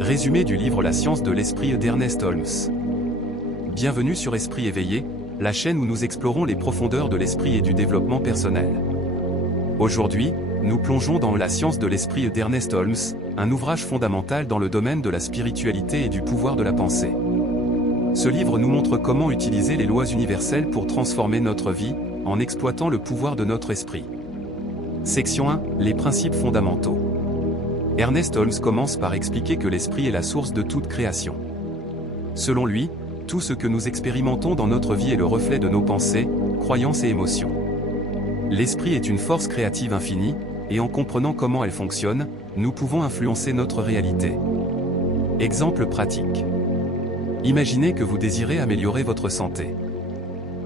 Résumé du livre La science de l'esprit d'Ernest Holmes. Bienvenue sur Esprit éveillé, la chaîne où nous explorons les profondeurs de l'esprit et du développement personnel. Aujourd'hui, nous plongeons dans La science de l'esprit d'Ernest Holmes, un ouvrage fondamental dans le domaine de la spiritualité et du pouvoir de la pensée. Ce livre nous montre comment utiliser les lois universelles pour transformer notre vie, en exploitant le pouvoir de notre esprit. Section 1, les principes fondamentaux. Ernest Holmes commence par expliquer que l'esprit est la source de toute création. Selon lui, tout ce que nous expérimentons dans notre vie est le reflet de nos pensées, croyances et émotions. L'esprit est une force créative infinie, et en comprenant comment elle fonctionne, nous pouvons influencer notre réalité. Exemple pratique. Imaginez que vous désirez améliorer votre santé.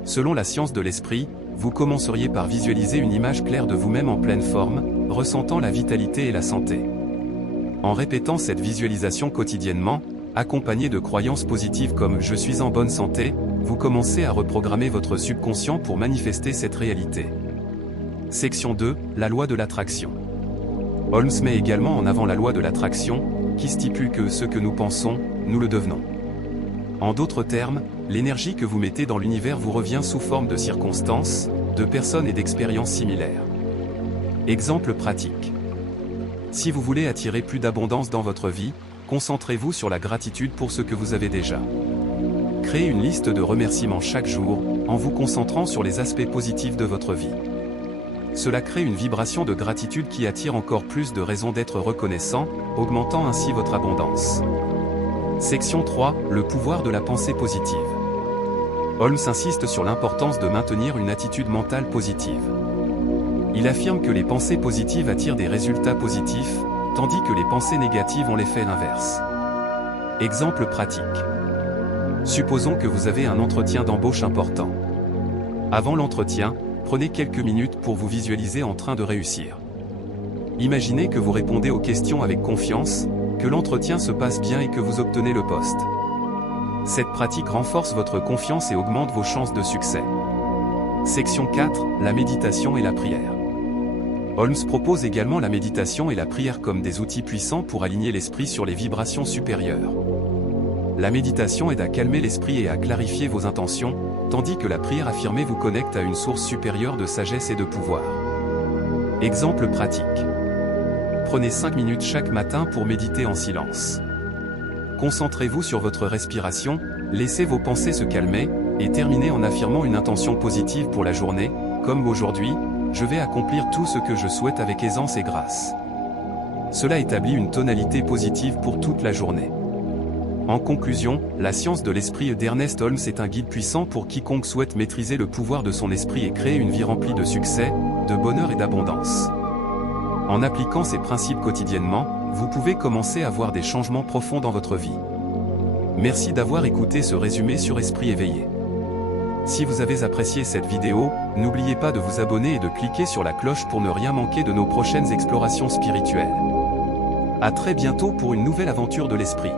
Selon la science de l'esprit, vous commenceriez par visualiser une image claire de vous-même en pleine forme, ressentant la vitalité et la santé. En répétant cette visualisation quotidiennement, accompagnée de croyances positives comme « je suis en bonne santé », vous commencez à reprogrammer votre subconscient pour manifester cette réalité. Section 2, la loi de l'attraction. Holmes met également en avant la loi de l'attraction, qui stipule que ce que nous pensons, nous le devenons. En d'autres termes, l'énergie que vous mettez dans l'univers vous revient sous forme de circonstances, de personnes et d'expériences similaires. Exemple pratique. Si vous voulez attirer plus d'abondance dans votre vie, concentrez-vous sur la gratitude pour ce que vous avez déjà. Créez une liste de remerciements chaque jour, en vous concentrant sur les aspects positifs de votre vie. Cela crée une vibration de gratitude qui attire encore plus de raisons d'être reconnaissant, augmentant ainsi votre abondance. Section 3, le pouvoir de la pensée positive. Holmes insiste sur l'importance de maintenir une attitude mentale positive. Il affirme que les pensées positives attirent des résultats positifs, tandis que les pensées négatives ont l'effet inverse. Exemple pratique. Supposons que vous avez un entretien d'embauche important. Avant l'entretien, prenez quelques minutes pour vous visualiser en train de réussir. Imaginez que vous répondez aux questions avec confiance, que l'entretien se passe bien et que vous obtenez le poste. Cette pratique renforce votre confiance et augmente vos chances de succès. Section 4, la méditation et la prière. Holmes propose également la méditation et la prière comme des outils puissants pour aligner l'esprit sur les vibrations supérieures. La méditation aide à calmer l'esprit et à clarifier vos intentions, tandis que la prière affirmée vous connecte à une source supérieure de sagesse et de pouvoir. Exemple pratique. Prenez 5 minutes chaque matin pour méditer en silence. Concentrez-vous sur votre respiration, laissez vos pensées se calmer, et terminez en affirmant une intention positive pour la journée, comme aujourd'hui, je vais accomplir tout ce que je souhaite avec aisance et grâce. Cela établit une tonalité positive pour toute la journée. En conclusion, la science de l'esprit d'Ernest Holmes est un guide puissant pour quiconque souhaite maîtriser le pouvoir de son esprit et créer une vie remplie de succès, de bonheur et d'abondance. En appliquant ces principes quotidiennement, vous pouvez commencer à voir des changements profonds dans votre vie. Merci d'avoir écouté ce résumé sur Esprit éveillé. Si vous avez apprécié cette vidéo, n'oubliez pas de vous abonner et de cliquer sur la cloche pour ne rien manquer de nos prochaines explorations spirituelles. À très bientôt pour une nouvelle aventure de l'esprit.